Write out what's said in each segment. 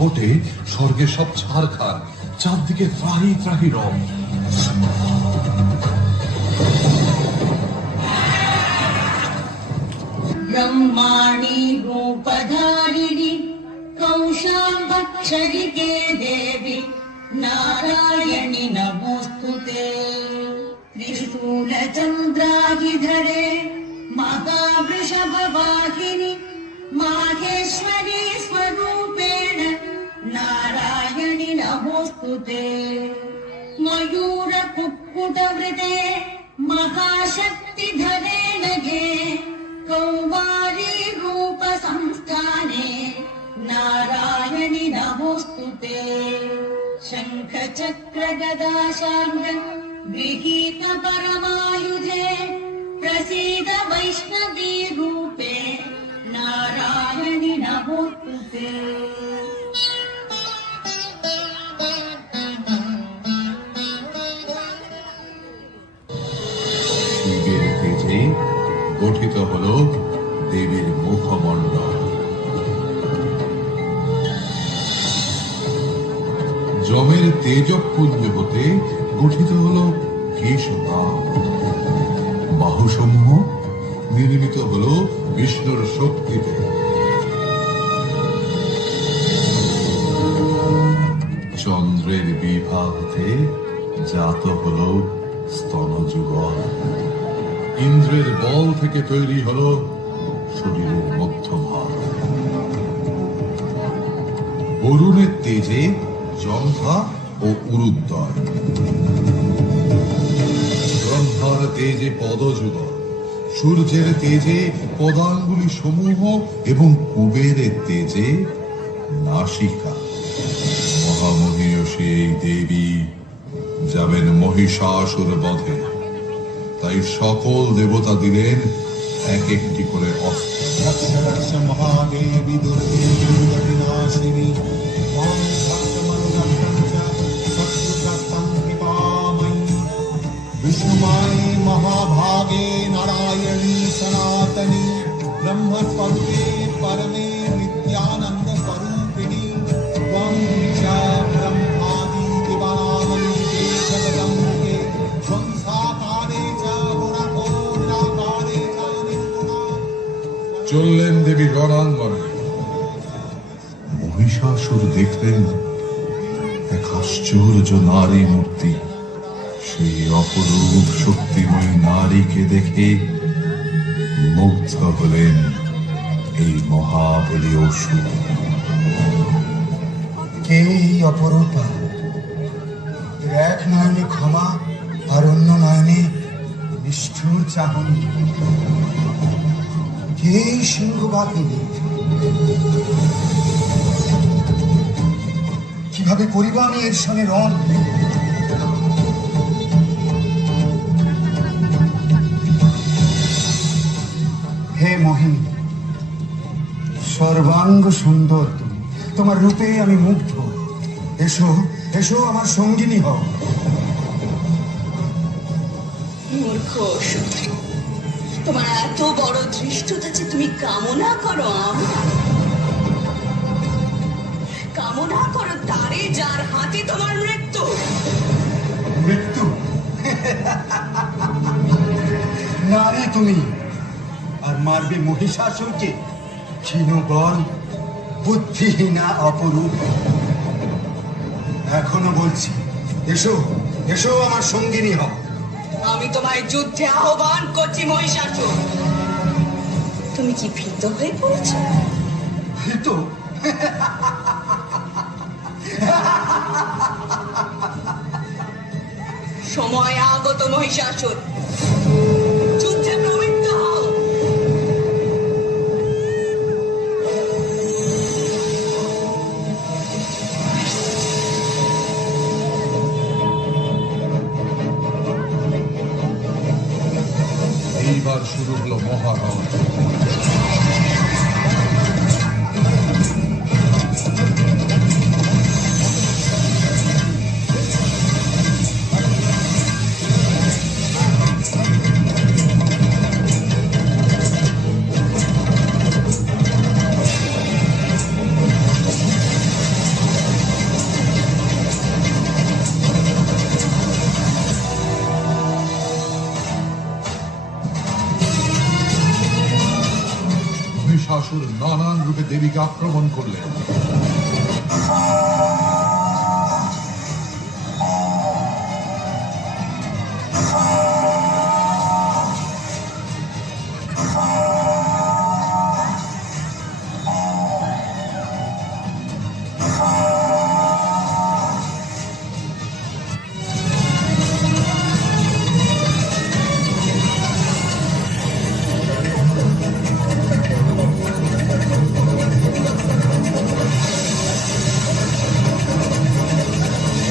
দাপটে স্বর্গে সব ছারখার, চারদিকে ত্রাহি ত্রাহি রব। ব্রহ্মাণি রূপধারিণী কৌশাম্বক্ষরিকে দেবী নারায়ণী নমোস্তুতে। ত্রিশূলচন্দ্রাহিধরে মহাবৃষভবাহিনী মাহেশ্বरी स्वरूपेण नारायणि नमोस्तुते। मयूर कुक्कुटवृते महाशक्तिधरे नगे कौमारी रूप संस्थाने नारायणि नमोस्तुते। शंख चक्र गदा शार्ङ्ग गृहीत परमायुधे प्रसीद वैष्णवी रूपे नारायणि नमोस्तुते। শিবের তেজে গঠিত হল দেবীর মুখমণ্ডল। যমের তেজপুঞ্জ হতে গঠিত হল কেশপাশ। বাহুসমূহ নির্মিত হল বিষ্ণুর শক্তিতে। চন্দ্রের বিভা হতে জাত হল স্তনযুগল। ইন্দ্রের বল থেকে তৈরি হল শরীরের মধ্যভাগ। বরুণের তেজে জঙ্ঘা ও উরুদ্বয়। ব্রহ্মার তেজে পদযুগল। সূর্যের তেজে পদাঙ্গুলি সমূহ এবং কুবেরের তেজে নাসিকা। মহামহিষী এই দেবী যাবেন মহিষাসুর বধে, তাই সকল দেবতা দিলেন এক একটি করে অস্ত্র। মহাদেবী দুর্গে দুর্গতিনাশিনী মাং ভক্তমনুরক্ষঞ্চ শত্রুগ্রস্तं কৃপাময়ী। विष्णुमाये महाभागे नारायणी सनातनी ब्रह्मस्वरूपे परमे नित्यानंद स्वरूपिणी। त्वं च ब्रह्मादि दिवामनिके जगदम्बिके त्वं साकारे च गुणको निराकारे च निर्गुणा। চললেন দেবী রণাঙ্গনে। মহিষাসুর দেখলেন এক আশ্চর্য নারী মূর্তি। সেই অপরূপ শক্তিময়ী নারীকে দেখে মুগ্ধ হলেন এই মহাবলী অসুর। কে এই অপরূপা? এক নয়নে ক্ষমা আর অন্য নয়নে নিষ্ঠুর চাহনি। কে এই সিংহবাহিনী? কিভাবে করিব আমি এর সঙ্গে রণ? হে মোহিনী, সর্বাঙ্গ সুন্দর তুমি, তোমার রূপে আমি মুগ্ধ। এসো এসো আমার সঙ্গিনী হও। মূর্খ অসুর, তোমার এত বড় ধৃষ্টতা যে তুমি কামনা করো আমার। কামনা করো তারে যার হাতে তোমার মৃত্যু। মৃত্যু? নারী তুমি, আর মারবে মহিষাসুরকে? ক্ষীণ বল, বুদ্ধিহীনা অপরূপ। এখনো বলছি, এসো এসো আমার সঙ্গিনী হও। আমি তোমায় যুদ্ধে আহ্বান করছি মহিষাসুর। তুমি কি ভীত হয়ে পড়েছ? ভীত? সময় আগত মহিষাসুর, যুদ্ধে প্রবৃত্ত হও। এইবার শুরু হলো মহারণ। মহিষাসুর নানান রূপে দেবীকে আক্রমণ করলেন।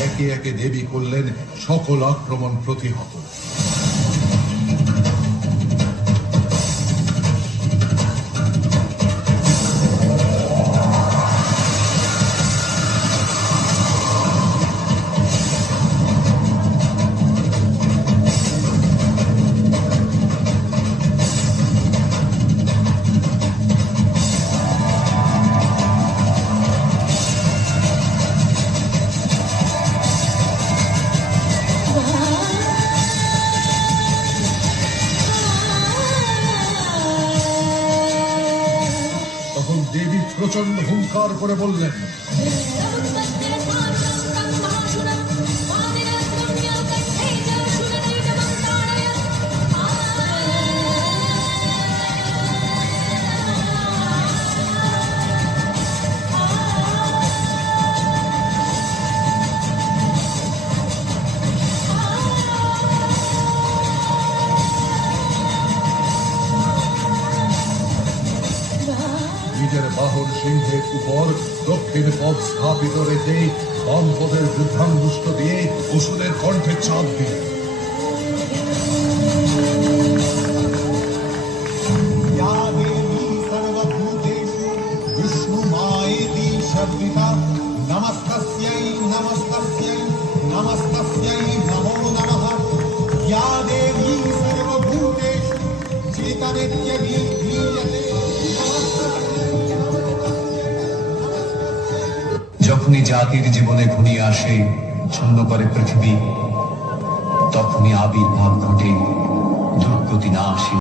একে একে দেবী করলেন সকল আক্রমণ প্রতিহত। তখন দেবী প্রচন্ড হুঙ্কার করে বললেন, নিজের বাহন সিংহের উপর দক্ষিণ পদ স্থাপিত রেখে বাম পদের যুদ্ধাঙ্গুষ্ঠ দিয়ে অসুরের কণ্ঠে চাপ দিল। या देवी सर्वभूतेषु विष्णुमायेति शब्दिता नमस्तस्यै नमस्तस्यै नमस्तस्यै नमो नमः। या देवी सर्वभूतेषु चेतनित्यभिधीयते যখনই জাতির জীবনে ঘনিয়ে আসে ছন্ন করে পৃথিবী, তখনই আবির্ভাব ঘটে দুর্গতি না আসে।